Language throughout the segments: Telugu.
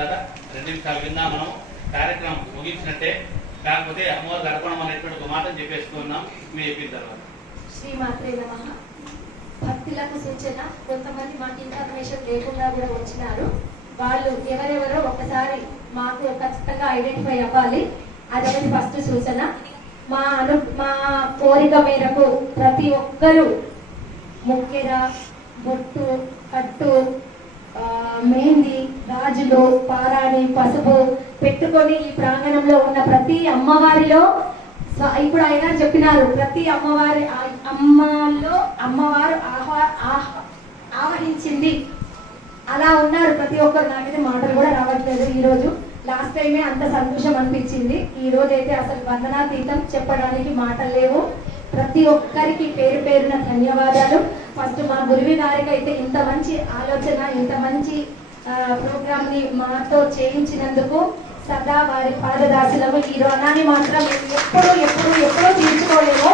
దాకా 2 నిమిషాలు విన్నా మనం కార్యక్రమం ముగించినట్టే. కాకపోతే అమ్మవారు గడపడం అనేటువంటి ఒక మాటను చెప్పేసుకున్నాం. మీరు చెప్పిన తర్వాత శ్రీమాత్రే నమః. భక్తులకు సూచన, కొంతమంది మాకు ఇన్ఫర్మేషన్ లేకుండా కూడా వచ్చినారు. వాళ్ళు ఎవరెవరో ఒకసారి మాకు ఖచ్చితంగా ఐడెంటిఫై అవ్వాలి. అదొకటి ఫస్ట్ సూచన. మా కోరిక మేరకు ప్రతి ఒక్కరూ ముక్కెర, బొట్టు, కట్టు, మెహందీ, గాజులు, పారాణి, పసుపు పెట్టుకొని ఈ ప్రాంగణంలో ఉన్న ప్రతి అమ్మవారిలో, ఇప్పుడు ఆయన చెప్పినారు, ప్రతి అమ్మవారిలో అమ్మవారు ఆవహించింది. అలా ఉన్నారు ప్రతి ఒక్కరు. నాకైతే మాటలు కూడా రావట్లేదు. ఈరోజు లాస్ట్ టైమే అంత సంతోషం అనిపించింది. ఈ రోజు అయితే అసలు వందనాతీతం, చెప్పడానికి మాటలు లేవు. ప్రతి ఒక్కరికి పేరు పేరున ధన్యవాదాలు. ఫస్ట్ మా గురువి గారికి అయితే ఇంత మంచి ఆలోచన, ఇంత మంచి ప్రోగ్రామ్ ని మాతో చేయించినందుకు సదా వారి పాదదాసులము. ఈ రుణాన్ని మాత్రం ఎప్పుడూ తీర్చుకోలేము.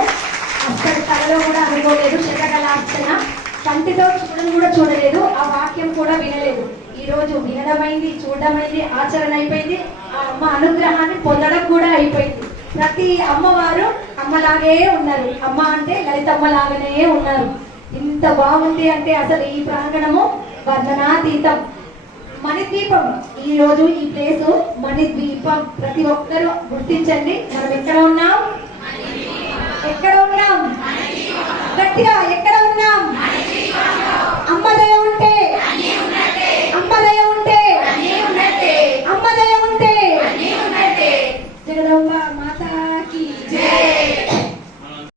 అసలు కళలో కూడా అనుకోలేదు. శతకళార్చన కంటితో చూడలేదు, ఆ వాక్యం కూడా వినలేదు. ఈ రోజు వినడమైంది, చూడడమైంది, ఆచరణ అయిపోయింది. ఆ అమ్మ అనుగ్రహాన్ని పొందడం కూడా అయిపోయింది. ప్రతి అమ్మవారు అమ్మలాగే ఉన్నారు. అమ్మ అంటే లలితమ్మలాగానే ఉన్నారు. ఇంత బాగుంది అంటే అసలు ఈ ప్రాంగణము వర్ణనాతీతం. మణిద్వీపం, ఈ రోజు ఈ ప్లేసు మణిద్వీపం. ప్రతి ఒక్కరూ గుర్తించండి. మనం ఎక్కడ ఉన్నాం? గట్టిగా ఎక్కడ ఉన్నాం? అమ్మదయ ఉంటే, అమ్మదయ ఉంటే, అమ్మదయ ఉంటే జగదంబ